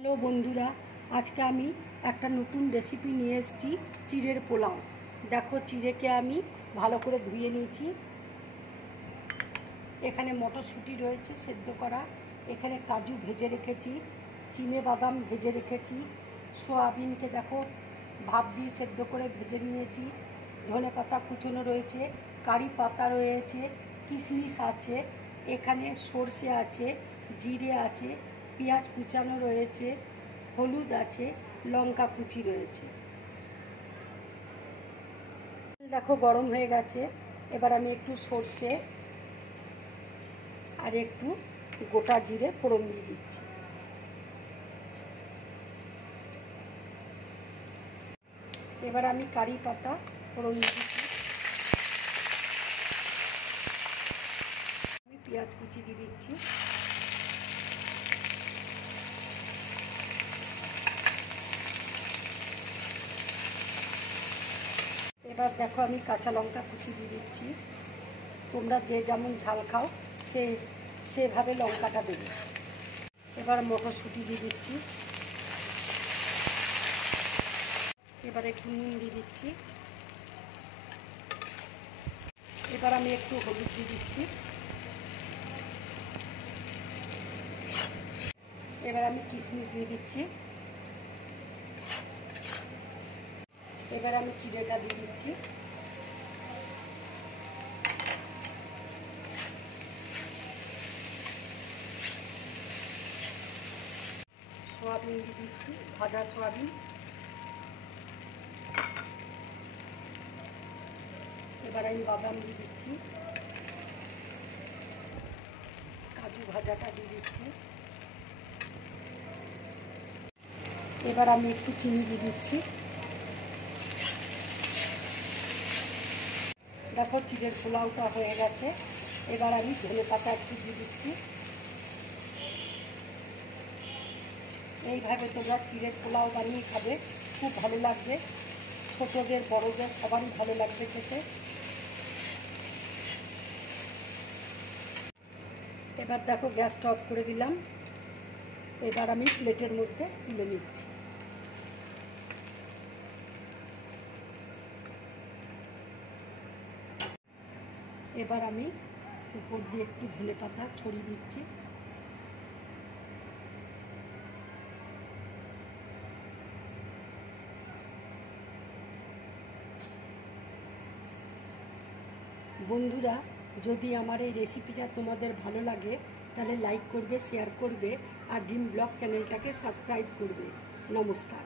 Hello বন্ধুরা, আজকে আমি একটা নতুন রেসিপি নিয়ে এসেছি, চিড়ের পোলাও। দেখো, চিড়েকে আমি ভালো করে ধুয়ে নিয়েছি। এখানে মটরশুঁটি রয়েছে সেদ্ধ করা, এখানে কাজু ভেজে রেখেছি, চিনে বাদাম ভেজে রেখেছি, সোয়াবিনকে দেখো ভাপ দিয়ে সেদ্ধ করে ভেজে নিয়েছি, ধনে পাতা কুচনো রয়েছে, কারি পাতা রয়েছে, কিশমিশ আছে, এখানে সর্ষে আছে, জিরে আছে, পেঁয়াজ কুচানো রয়েছে, হলুদ আছে, লঙ্কা কুচি রয়েছে। দেখো গরম হয়ে গেছে, এবার আমি একটু সর্ষে আর একটু গোটা জিরে ফোড়ন দিয়ে দিচ্ছি। এবার আমি কারি পাতা ফোড়ন দিয়ে দিচ্ছি। আমি পেঁয়াজ কুচি দিয়ে দিচ্ছি। এবার দেখো আমি কাঁচা লঙ্কা কুচি দিয়ে দিচ্ছি। তোমরা যে যেমন ঝাল খাও সেভাবে লঙ্কাটা দেবে। এবার মটরশুঁটি দিয়ে দিচ্ছি। এবার একটু নুন দিয়ে দিচ্ছি। এবার আমি একটু হলুদ দিয়ে দিচ্ছি। এবার আমি কিশমিশ দিয়ে দিচ্ছি। এবার আমি চিড়েটা দিয়ে দিচ্ছি। সোয়াবিন দিয়ে দিচ্ছি, ভাজা সোয়াবিন। এবার আমি বাদাম দিয়ে দিচ্ছি, কাজু ভাজাটা দিয়ে দিচ্ছি। এবার আমি একটু চিনি দিয়ে দিচ্ছি। দেখো চিড়ের পোলাওটা হয়ে গেছে। এবার আমি ধনে পাতা একটু দিয়ে দিচ্ছি। এইভাবে তোমরা চিড়ের পোলাও বানিয়ে খাবে, খুব ভালো লাগবে। ছোটদের বড়দের সবারই ভালো লাগবে খেতে। এবার দেখো গ্যাসটা অফ করে দিলাম। এবার আমি প্লেটের মধ্যে তুলে নিচ্ছি। এবার আমি উপর দিয়ে একটু ধনে পাতা ছড়িয়ে দিচ্ছি। বন্ধুরা, যদি আমার এই রেসিপিটা তোমাদের ভালো লাগে তাহলে লাইক করবে, শেয়ার করবে আর ড্রিম ব্লগ চ্যানেলটাকে সাবস্ক্রাইব করবে। নমস্কার।